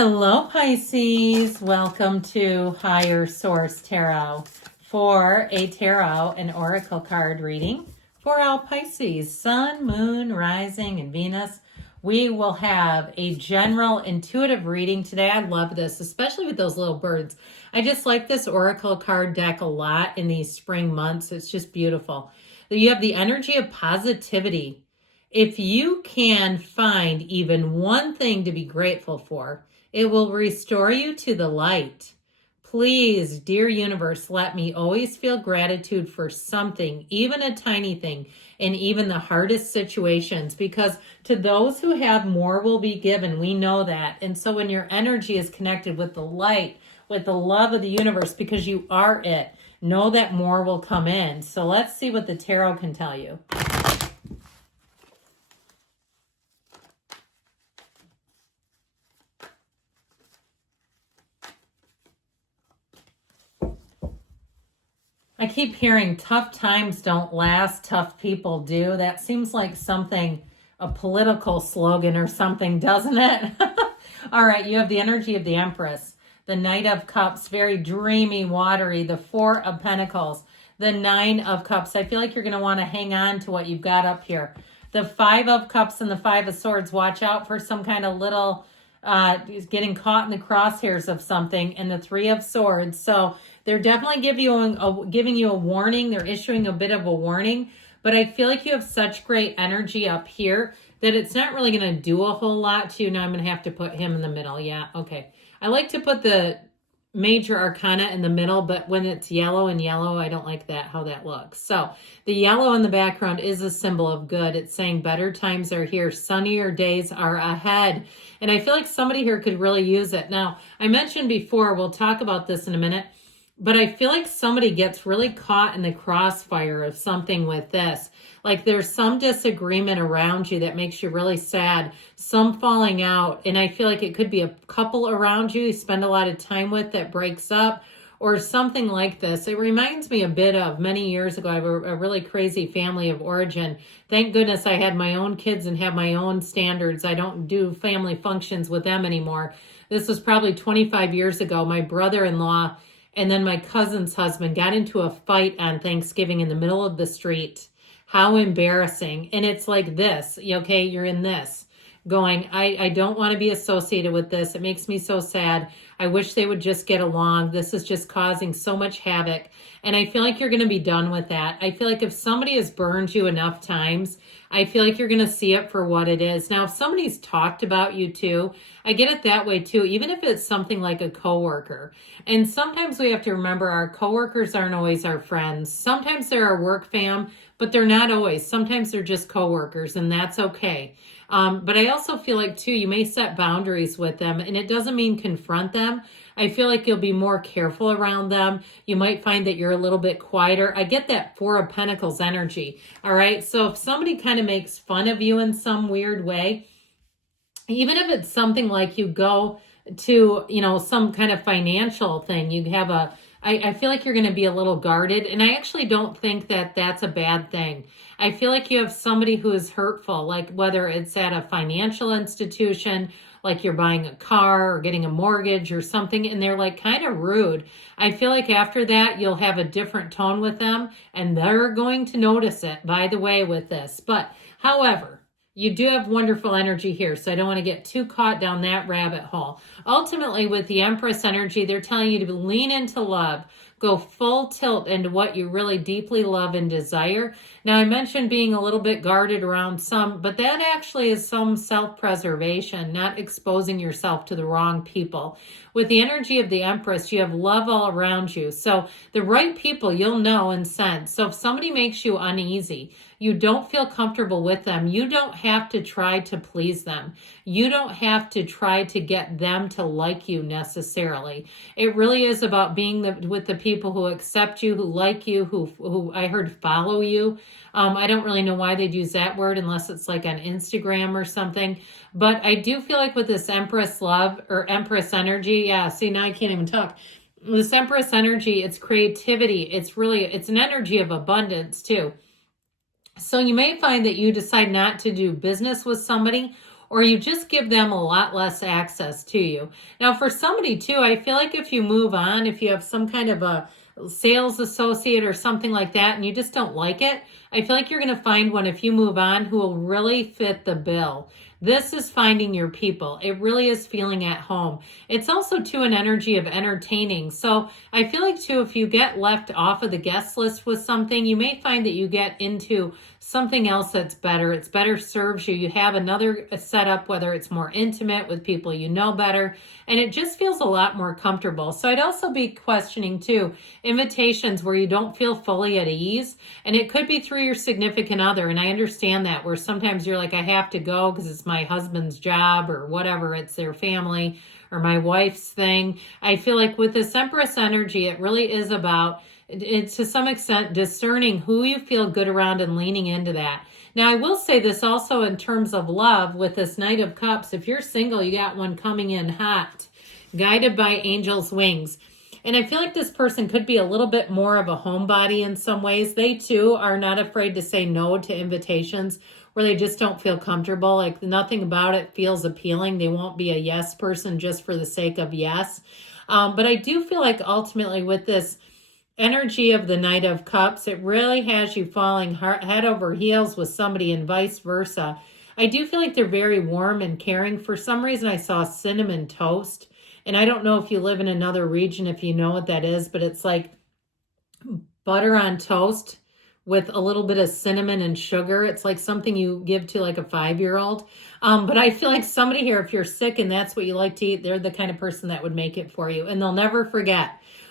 Hello, Pisces. Welcome to Higher Source Tarot for a tarot and oracle card reading for all Pisces, Sun, Moon, Rising, and Venus. We will have a general intuitive reading today. I love this, especially with those little birds. I just like this oracle card deck a lot in these spring months. It's just beautiful. You have the energy of positivity. If you can find even one thing to be grateful for, it will restore you to the light. Please, dear universe, let me always feel gratitude for something, even a tiny thing, in even the hardest situations, because to those who have, more will be given. We know that. And so when your energy is connected with the light, with the love of the universe, because you are it, know that more will come in. So let's see what the tarot can tell you. I keep hearing tough times don't last, tough people do. That seems like something, a political slogan or something, doesn't it? All right, you have the energy of the Empress, the Knight of Cups, very dreamy, watery, the Four of Pentacles, the Nine of Cups. I feel like you're going to want to hang on to what you've got up here. The Five of Cups and the Five of Swords. Watch out for some kind of little getting caught in the crosshairs of something, and the Three of Swords. So they're definitely giving you a warning. They're issuing a bit of a warning, but I feel like you have such great energy up here that it's not really going to do a whole lot to you. Now I'm going to have to put him in the middle. Yeah, okay. I like to put the major arcana in the middle, but when it's yellow and yellow, I don't like that, how that looks. So the yellow in the background is a symbol of good. It's saying better times are here, sunnier days are ahead. And I feel like somebody here could really use it. Now, I mentioned before, we'll talk about this in a minute, but I feel like somebody gets really caught in the crossfire of something with this. Like there's some disagreement around you that makes you really sad, some falling out. And I feel like it could be a couple around you spend a lot of time with that breaks up or something like this. It reminds me a bit of many years ago. I have a really crazy family of origin. Thank goodness I had my own kids and have my own standards. I don't do family functions with them anymore. This was probably 25 years ago. My brother-in-law and then my cousin's husband got into a fight on Thanksgiving in the middle of the street. How embarrassing. And it's like this, okay, you're in this going, I don't want to be associated with this. It makes me so sad. I wish they would just get along. This is just causing so much havoc. And I feel like you're going to be done with that. I feel like if somebody has burned you enough times, I feel like you're going to see it for what it is. Now, if somebody's talked about you too, I get it that way too, even if it's something like a coworker. And sometimes we have to remember our coworkers aren't always our friends. Sometimes they're our work fam, but they're not always. Sometimes they're just coworkers, and that's okay. But I also feel like too, you may set boundaries with them, and it doesn't mean confront them. I feel like you'll be more careful around them. You might find that you're a little bit quieter. I get that Four of Pentacles energy. All right. So if somebody kind of makes fun of you in some weird way, even if it's something like you go to, some kind of financial thing, you have I feel like you're going to be a little guarded. And I actually don't think that that's a bad thing. I feel like you have somebody who is hurtful, like whether it's at a financial institution, like you're buying a car or getting a mortgage or something, and they're like kind of rude. I feel like after that, you'll have a different tone with them, and they're going to notice it, by the way, with this. But however, you do have wonderful energy here, so I don't want to get too caught down that rabbit hole. Ultimately, with the Empress energy, they're telling you to lean into love, go full tilt into what you really deeply love and desire. Now, I mentioned being a little bit guarded around some, but that actually is some self-preservation, not exposing yourself to the wrong people. With the energy of the Empress, you have love all around you. So the right people you'll know and sense. So if somebody makes you uneasy, you don't feel comfortable with them, you don't have to try to please them. You don't have to try to get them to like you necessarily. It really is about being with the people who accept you, who like you, who I heard follow you. I don't really know why they'd use that word unless it's like on Instagram or something. But I do feel like with this Empress love or Empress energy, yeah, see, now I can't even talk. This Empress energy, it's creativity. It's an energy of abundance too. So you may find that you decide not to do business with somebody, or you just give them a lot less access to you. Now, for somebody too, I feel like if you move on, if you have some kind of a sales associate or something like that and you just don't like it, I feel like you're going to find one if you move on who will really fit the bill. This is finding your people. It really is feeling at home. It's also too an energy of entertaining. So I feel like too, if you get left off of the guest list with something, you may find that you get into something else that's better. It's better serves you. You have another setup, whether it's more intimate with people you know better, and it just feels a lot more comfortable. So I'd also be questioning too, invitations where you don't feel fully at ease, and it could be through your significant other. And I understand that, where sometimes you're like, I have to go because it's my husband's job or whatever, it's their family or my wife's thing. I feel like with this Empress energy, it really is about, it's to some extent discerning who you feel good around and leaning into that. Now, I will say this also in terms of love with this Knight of Cups. If you're single, you got one coming in hot, guided by angels' wings. And I feel like this person could be a little bit more of a homebody in some ways. They too are not afraid to say no to invitations where they just don't feel comfortable. Like nothing about it feels appealing. They won't be a yes person just for the sake of yes. But I do feel like ultimately with this energy of the Knight of Cups, it really has you falling head over heels with somebody and vice versa. I do feel like they're very warm and caring. For some reason, I saw cinnamon toast. And I don't know if you live in another region, if you know what that is, but it's like butter on toast with a little bit of cinnamon and sugar. It's like something you give to like a 5-year-old. But I feel like somebody here, if you're sick and that's what you like to eat, they're the kind of person that would make it for you. And they'll never forget.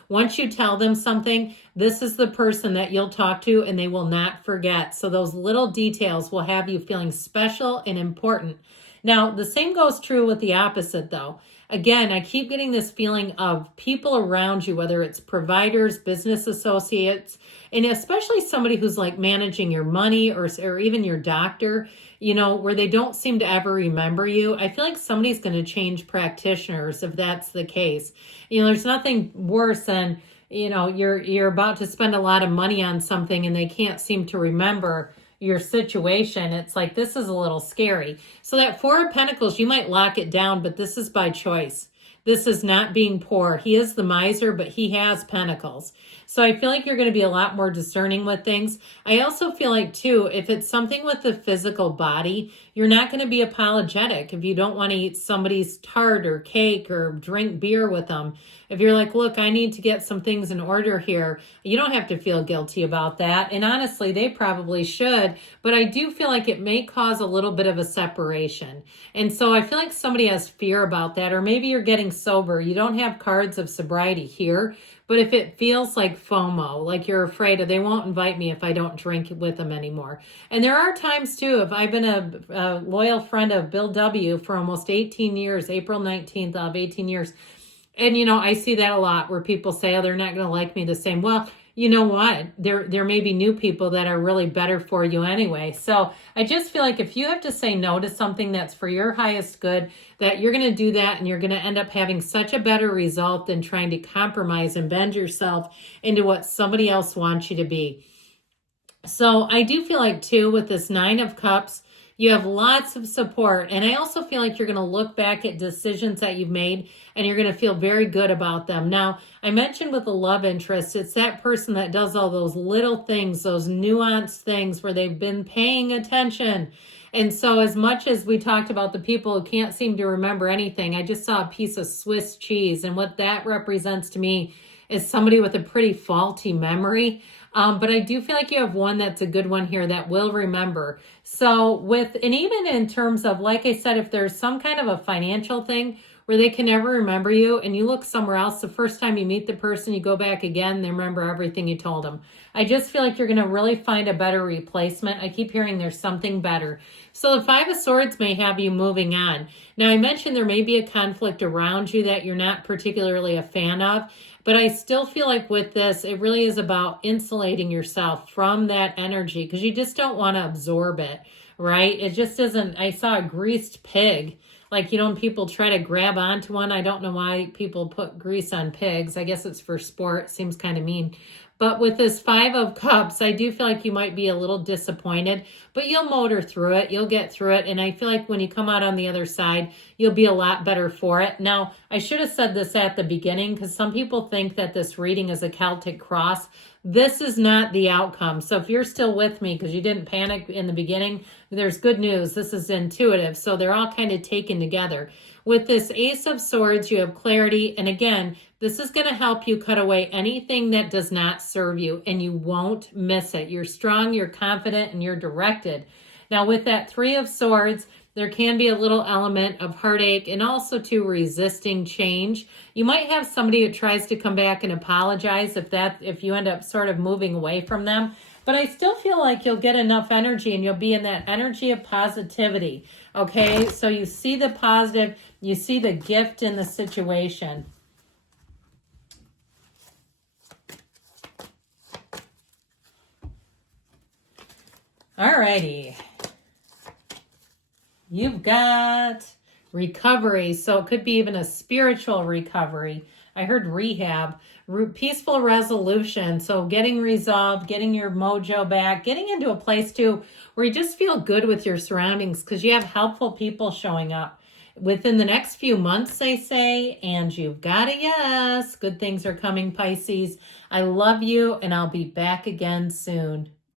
Once you tell them something, this is the person that you'll talk to and they will not forget. So those little details will have you feeling special and important. Now, the same goes true with the opposite though. Again, I keep getting this feeling of people around you, whether it's providers, business associates, and especially somebody who's like managing your money or even your doctor, you know, where they don't seem to ever remember you. I feel like somebody's going to change practitioners if that's the case. You know, there's nothing worse than, you know, you're about to spend a lot of money on something and they can't seem to remember your situation. It's like, this is a little scary. So that Four of Pentacles, you might lock it down, but this is by choice. This is not being poor. He is the miser, but he has pentacles. So I feel like you're going to be a lot more discerning with things. I also feel like too, if it's something with the physical body, you're not going to be apologetic if you don't want to eat somebody's tart or cake or drink beer with them. If you're like, look, I need to get some things in order here, you don't have to feel guilty about that. And honestly, they probably should, but I do feel like it may cause a little bit of a separation. And so I feel like somebody has fear about that, or maybe you're getting sober. You don't have cards of sobriety here, but if it feels like FOMO, like you're afraid of, they won't invite me if I don't drink with them anymore. And there are times too, if I've been a loyal friend of Bill W. for almost 18 years, April 19th of 18 years. And, you know, I see that a lot where people say, oh, they're not going to like me the same. Well, you know what? There may be new people that are really better for you anyway. So I just feel like if you have to say no to something that's for your highest good, that you're going to do that and you're going to end up having such a better result than trying to compromise and bend yourself into what somebody else wants you to be. So I do feel like too, with this Nine of Cups, you have lots of support. And I also feel like you're going to look back at decisions that you've made and you're going to feel very good about them. Now, I mentioned with the love interest, it's that person that does all those little things, those nuanced things where they've been paying attention. And so as much as we talked about the people who can't seem to remember anything, I just saw a piece of Swiss cheese. And what that represents to me is somebody with a pretty faulty memory. But I do feel like you have one that's a good one here that will remember. So and even in terms of, like I said, if there's some kind of a financial thing where they can never remember you and you look somewhere else, the first time you meet the person, you go back again, they remember everything you told them. I just feel like you're going to really find a better replacement. I keep hearing there's something better. So the Five of Swords may have you moving on. Now, I mentioned there may be a conflict around you that you're not particularly a fan of, but I still feel like with this, it really is about insulating yourself from that energy because you just don't want to absorb it, right? It just isn't. I saw a greased pig. Like, you know, when people try to grab onto one, I don't know why people put grease on pigs. I guess it's for sport. Seems kind of mean. But with this Five of Cups, I do feel like you might be a little disappointed, but you'll motor through it. You'll get through it. And I feel like when you come out on the other side, you'll be a lot better for it. Now, I should have said this at the beginning because some people think that this reading is a Celtic cross. This is not the outcome. So if you're still with me because you didn't panic in the beginning, there's good news. This is intuitive. So they're all kind of taken together. With this Ace of Swords, you have clarity. And again, this is going to help you cut away anything that does not serve you, and you won't miss it. You're strong, you're confident, and you're directed. Now, with that Three of Swords, there can be a little element of heartache and also to resisting change. You might have somebody who tries to come back and apologize if you end up sort of moving away from them. But I still feel like you'll get enough energy and you'll be in that energy of positivity. Okay, so you see the positive, you see the gift in the situation. Alrighty. You've got recovery, so it could be even a spiritual recovery. I heard rehab, peaceful resolution, so getting resolved, getting your mojo back, getting into a place too where you just feel good with your surroundings because you have helpful people showing up within the next few months, they say, and you've got a yes. Good things are coming, Pisces. I love you, and I'll be back again soon.